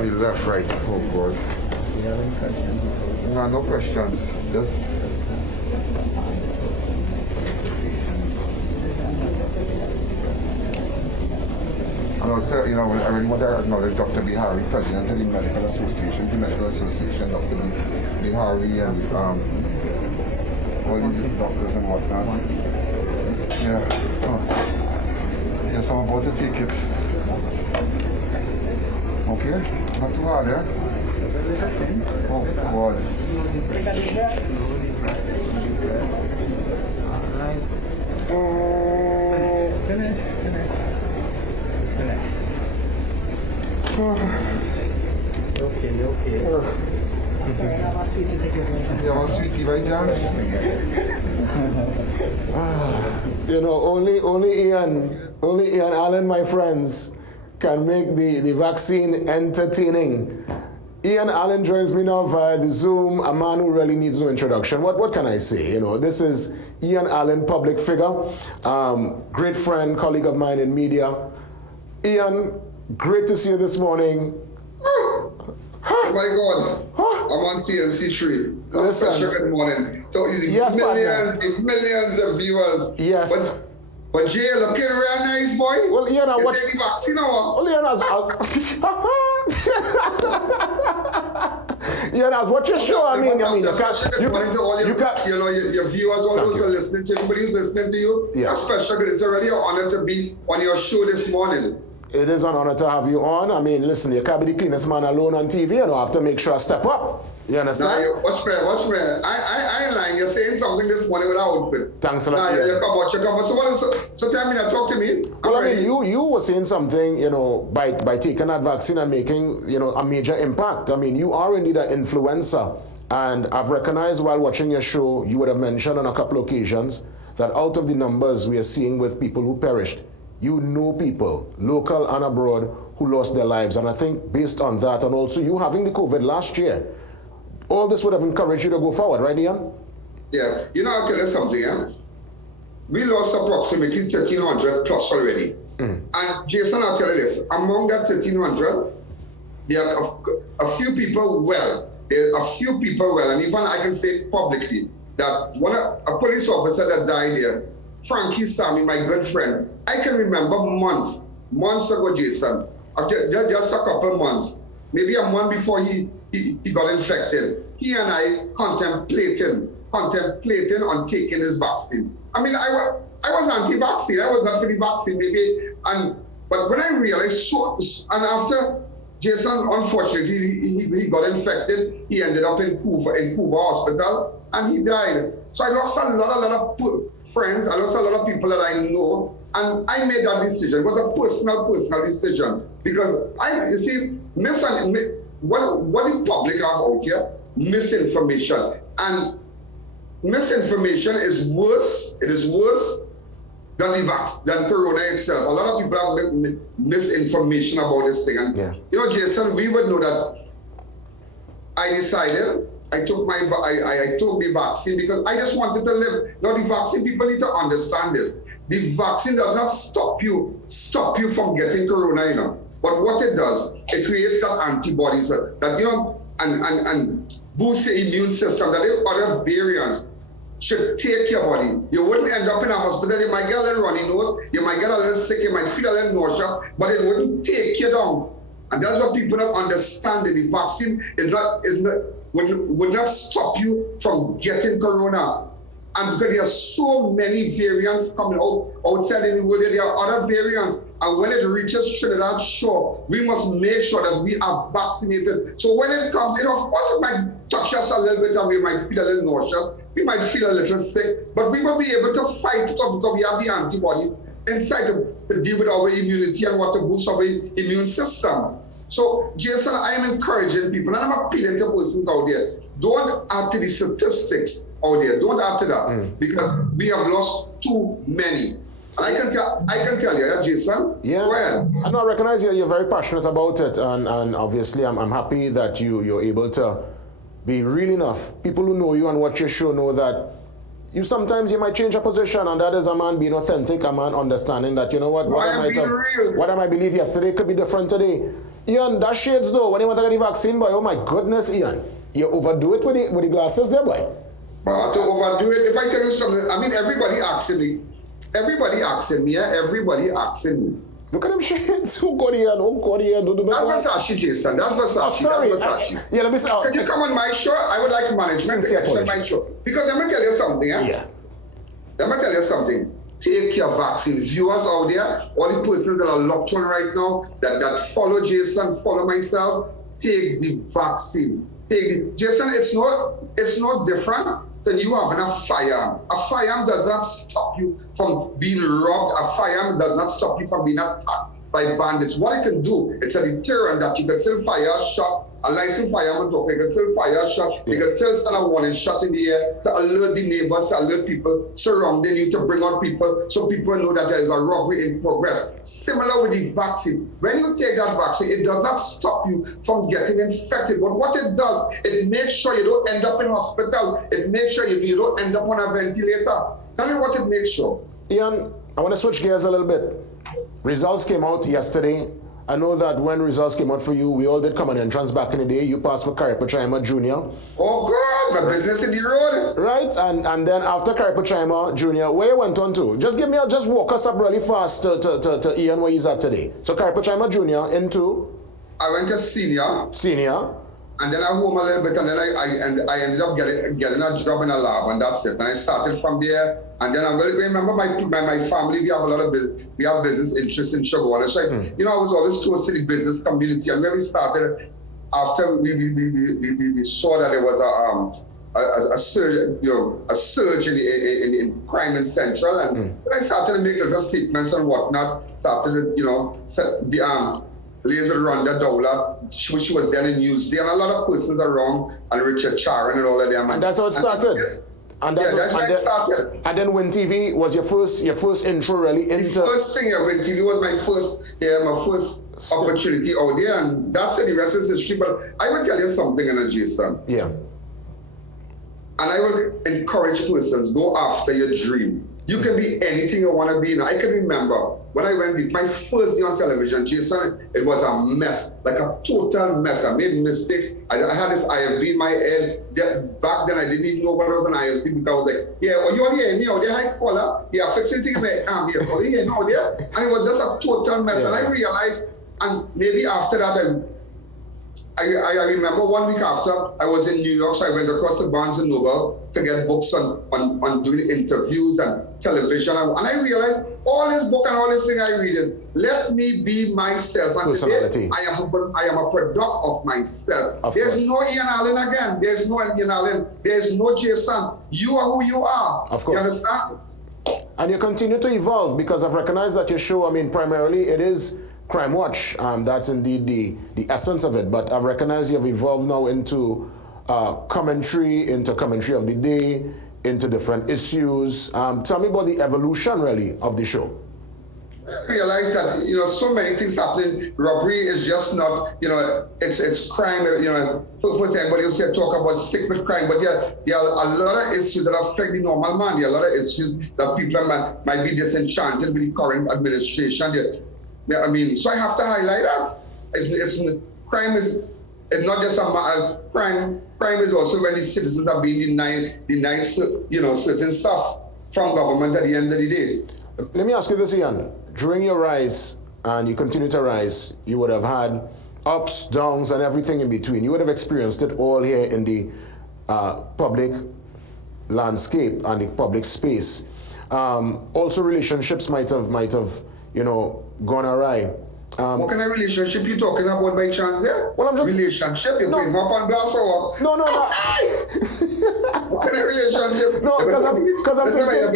Body left, right. Oh God. Do you have any questions? No, no questions. Just. And also, you know, I really want to acknowledge Dr. Bihari, President of the Medical Association, Dr. Bihari, and all the doctors and whatnot. Yeah. Oh. Yes, I'm about to take it. Okay? Not too hard, yeah? Oh, God. Finish. Okay. Sorry, I have a sweetie to give me. You have a sweetie, right, Jan? You know, only Ian Alleyne, my friends, can make the vaccine entertaining. Ian Alleyne joins me now via the Zoom, a man who really needs no introduction. What can I say? You know, this is Ian Alleyne, public figure, great friend, colleague of mine in media. Ian, great to see you this morning. Oh my God, I'm on CNC3. Listen. Special good morning. So Yes, millions of viewers. Yes. But Jay, looking real nice, boy. Well, Ian, you what? take the vaccine or what? Well, Ian, as what you show, I mean, you can't. You know, your viewers, all those who are listening to you, everybody who's listening to you. Yeah. A special good. It's already an honor to be on your show this morning. It is an honor to have you on. I mean, listen, you can't be the cleanest man alone on TV. You know, I have to make sure I step up. You understand? Nah, watch me. I ain't lying. You're saying something this morning with our outfit. Thanks a lot. Nah, you come out. So tell me now, talk to me. Well, I mean, you were saying something, you know, by taking that vaccine and making, you know, a major impact. I mean, you are indeed an influencer. And I've recognized while watching your show, you would have mentioned on a couple of occasions that out of the numbers we are seeing with people who perished, you know people, local and abroad, who lost their lives. And I think based on that, and also you having the COVID last year, all this would have encouraged you to go forward, right, Ian? Yeah. You know, I'll tell you something, yeah? We lost approximately 1,300 plus already. And Jason, I'll tell you this, among that 1,300, there are a few people well. There are a few people well, and even I can say publicly that a police officer that died there, Frankie Sammy, my good friend, I can remember months ago, Jason, after just a couple months, maybe a month before he got infected, he and I contemplating on taking this vaccine. I mean, I was anti-vaccine. I was not for the vaccine, maybe. But when I realized, and after Jason, unfortunately, he got infected. He ended up in Couva Hospital, and he died. So I lost a lot of friends. I lost a lot of people that I know, and I made that decision. It was a personal decision because you see, what the public have out here, misinformation, and misinformation is worse. It is worse than Corona itself. A lot of people have misinformation about this thing. And you know, Jason, we would know that I decided I took the vaccine because I just wanted to live. Now the vaccine, people need to understand this. The vaccine does not stop you from getting Corona, you know. But what it does, it creates that antibodies that, you know, and boosts the immune system, that if other variants should take your body, you wouldn't end up in a hospital. You might get a little runny nose, you might get a little sick, you might feel a little nausea, but it wouldn't take you down. And that's what people don't understand. The vaccine would not stop you from getting Corona. And because there are so many variants coming out outside in the world, there are other variants. And when it reaches Trinidad shore, we must make sure that we are vaccinated. So when it comes, you know, of course it might touch us a little bit and we might feel a little nauseous, we might feel a little sick, but we will be able to fight it off because we have the antibodies inside to deal with our immunity and what to boost our immune system. So, Jason, I am encouraging people, and I'm appealing to persons out there, don't add to the statistics out there. Don't add to that because we have lost too many. And I can tell you, yeah, Jason. Yeah. Go ahead. And I recognize you're very passionate about it, and obviously I'm happy that you're able to be real enough. People who know you and watch your show know that sometimes you might change a position, and that is a man being authentic, a man understanding that, you know what, what I might believe yesterday could be different today. Ian, that shades though, when you want to get the vaccine, boy, oh my goodness, Ian. You overdo it with the glasses there, boy. But to overdo it, if I tell you something, I mean, everybody asking me. Everybody asking me, everybody asking me. Look at them shades. Who got here? Who got here? That's Versace, Jason. That's Versace. Oh, sorry. That's Versace. Yeah, let me say. Can you come on my show? I would like management to catch my show. Because let me tell you something, Yeah. Let me tell you something. Take your vaccine. Viewers out there, all the persons that are locked on right now, that follow Jason, follow myself, take the vaccine. Jason, it's not different than you having a firearm. A firearm does not stop you from being robbed. A firearm does not stop you from being attacked by bandits. What it can do, it's a deterrent that you can still fire a shot. A licensed fireman talk, you can still fire a shot. You can still send a warning shot in the air to alert the neighbors, to alert people surrounding you, to bring out people so people know that there is a robbery in progress. Similar with the vaccine. When you take that vaccine, it does not stop you from getting infected. But what it does, it makes sure you don't end up in hospital. It makes sure you don't end up on a ventilator. Tell me what it makes sure. Ian, I want to switch gears a little bit. Results came out yesterday. I know that when results came out for you, we all did common entrance back in the day. You passed for Karipachaima Jr. Oh God, my business in the road. Right, and then after Karipachaima Jr., where you went on to? Just walk us up really fast to Ian where he's at today. So Karipachaima Jr. into? I went to senior. Senior. And then I home a little bit, and then I ended up getting a job in a lab, and that's it. And I started from there. And then I remember my family. We have a lot of we have business interests in Sugar. So you know, I was always close to the business community. And when we started, after we saw that there was a surge in crime in Central, and then I started to make little statements and whatnot. Started to set the liaise with Rhonda Dowler, she was then in Newsday, and a lot of persons around, and Richard Charon and all of them. And that's how it started. And that's where I started. And then Win TV was your first intro really into. The first thing, Win TV was my first opportunity out there, and that's it. The rest is history. But I will tell you something, Jason. Yeah. And I will encourage persons, go after your dream. You can be anything you want to be. Now, I can remember when I went my first day on television, Jason, it was a mess, like a total mess. I made mistakes. I had this ISB in my head. Back then, I didn't even know what was an ISB because I was like, yeah, oh, you're here, me out there, high collar. Yeah, fixing things in my arm here. Oh, yeah, no, there. And it was just a total mess. And I realized, and maybe after that, I remember 1 week after, I was in New York, so I went across to Barnes & Noble to get books on doing interviews and television. And I realized all this book and all this thing I read it, let me be myself. And today, I am a product of myself. There's no Ian Alleyne again. There's no Ian Alleyne. There's no Jason. You are who you are. Of course. You understand? And you continue to evolve because I've recognized that your show, I mean, primarily it is Crime Watch. That's indeed the essence of it. But I've recognized you've evolved now into commentary of the day, into different issues. Tell me about the evolution, really, of the show. I realize that, so many things happening. Robbery is just not, it's crime. First everybody will say talk about stick with crime, but there are a lot of issues that affect the normal man. There are a lot of issues that people might be disenchanted with the current administration. I mean, so I have to highlight that. Crime is not just a crime. Crime is also when the citizens are being denied certain stuff from government at the end of the day. Let me ask you this, Ian. During your rise, and you continue to rise, you would have had ups, downs, and everything in between. You would have experienced it all here in the public landscape and the public space. Also, relationships might have gone awry. What kind of relationship you talking about by chance there? Well, I'm just... Relationship? You put him up on glass or what? No. What kind of relationship? No, because I'm thinking...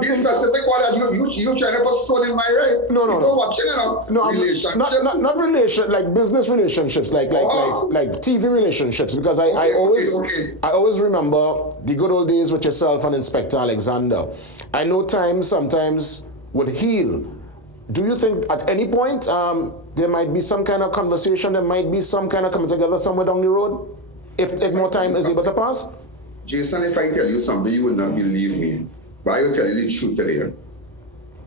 This specific one that you trying to put stone in my race. No. You know what, relationship? Not relation, like business relationships, like TV relationships, because I always remember the good old days with yourself and Inspector Alexander. I know time sometimes would heal. Do you think at any point there might be some kind of conversation, there might be some kind of coming together somewhere down the road, if more time is able to pass? Jason, if I tell you something, you would not believe me, but I will tell you the truth today.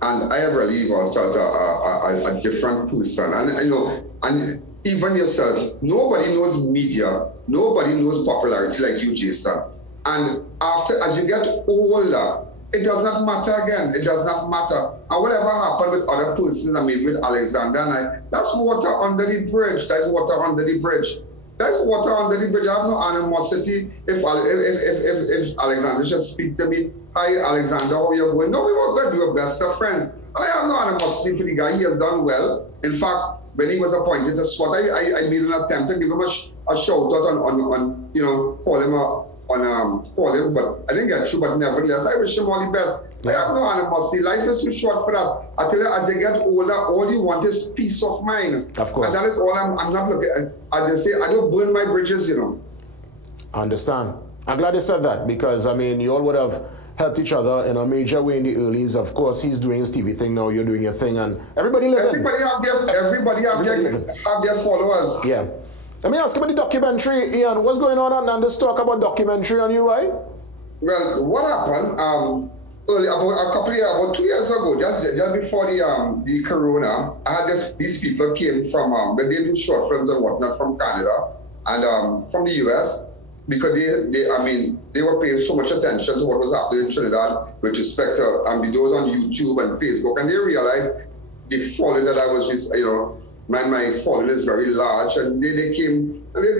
And I have really evolved to a different person. And even yourself, nobody knows media, nobody knows popularity like you, Jason. And as you get older, it does not matter again. It does not matter. And whatever happened with other persons, I mean, with Alexander and I, that's water under the bridge. That's water under the bridge. That's water under the bridge. I have no animosity. If Alexander should speak to me, hi, Alexander, how are you going? No, we were good. We were best of friends. And I have no animosity for the guy. He has done well. In fact, when he was appointed to SWAT, I made an attempt to give him a shout out on call him, but I didn't get through. But nevertheless, I wish him all the best. I have no animosity. Life is too short for that. I tell you, as you get older, all you want is peace of mind. Of course. And that is all I'm not looking at. I just say, I don't burn my bridges, I understand. I'm glad you said that because, I mean, you all would have helped each other in a major way in the earlies. Of course, he's doing his TV thing now, you're doing your thing, and everybody living. Everybody have their followers. Yeah. Let me ask you about the documentary, Ian. What's going on this talk about documentary on you, right? Well, what happened? About 2 years ago, just before the corona, I had these people came from when they do short films and whatnot from Canada and from the US because they were paying so much attention to what was happening in Trinidad with respect to those on YouTube and Facebook, and they realized the following that I was just my following is very large, and they came and they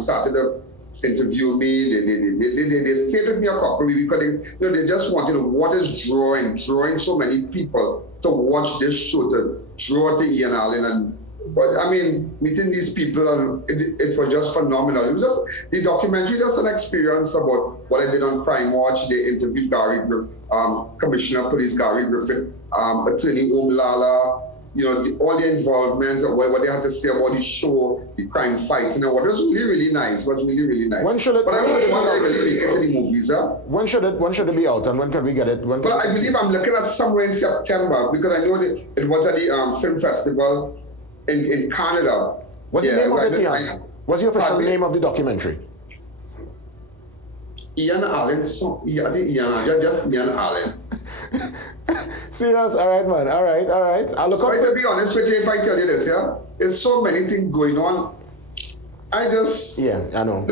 started to interview me. They stayed with me a couple of weeks because they just wanted to know what is drawing so many people to watch this show, to draw to Ian Alleyne. But I mean, meeting these people, it was just phenomenal. It was just the documentary, just an experience about what I did on Crime Watch. They interviewed Commissioner of Police Gary Griffith, Attorney Lala, all the involvement, what they had to say about the show, the crime fighting, and what was really, really nice. It was really, really nice. When should it? But I don't want to really make it to the movies, When should it be out, and when can we get it? Well, I believe I'm looking at somewhere in September because I know that it was at the film festival in Canada. What's the name of it, Ian? What's the official name of the documentary? Ian Alleyne. I think just Ian Alleyne. Serious? All right, man. All right. I'll look up. To be honest with you, if I tell you this, there's so many things going on. I just I know.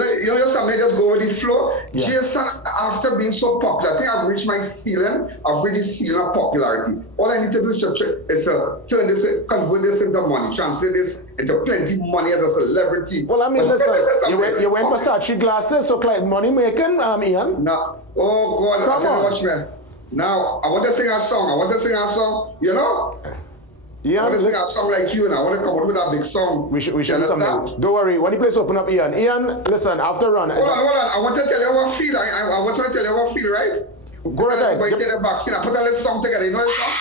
Something just go with the flow. Yeah. Jason, after being so popular, I think I've reached my ceiling. I've reached the ceiling of popularity. All I need to do is convert this into money, translate this into plenty of money as a celebrity. Well, I mean, listen, you went Versace glasses, so like money making, Ian. No, oh God, Come on. Watch me. Now I want to sing a song. Ian, I want to sing a song like you, and I want to come up with a big song. We should do something. Don't worry. When the place open up, Ian. Ian, listen. After run. Hold on. I want to tell you how I feel. I want to tell you how I feel, right? Go right ahead. I take the vaccine. I put a little song together. You know this song?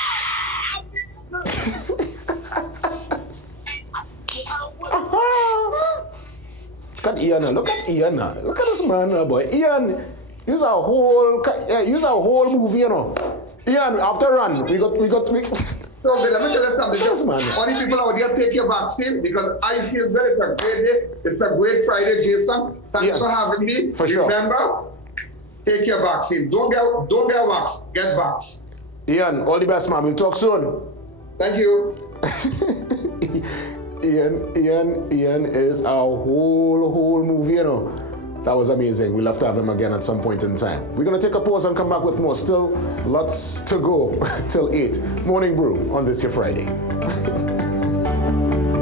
Look at Ian. Look at this man, boy. Ian, use a whole movie, Ian, after run, we got. So let me tell you something. Yes, man. All the people out there, take your vaccine because I feel good. It's a great day. It's a great Friday, Jason. Thanks for having me. For sure. Remember, take your vaccine. Don't get vaxxed. Get vaxxed. Ian, all the best, man. We'll talk soon. Thank you. Ian is a whole movie, That was amazing. We'll have to have him again at some point in time. We're going to take a pause and come back with more. Still lots to go till 8. Morning Brew on this here Friday.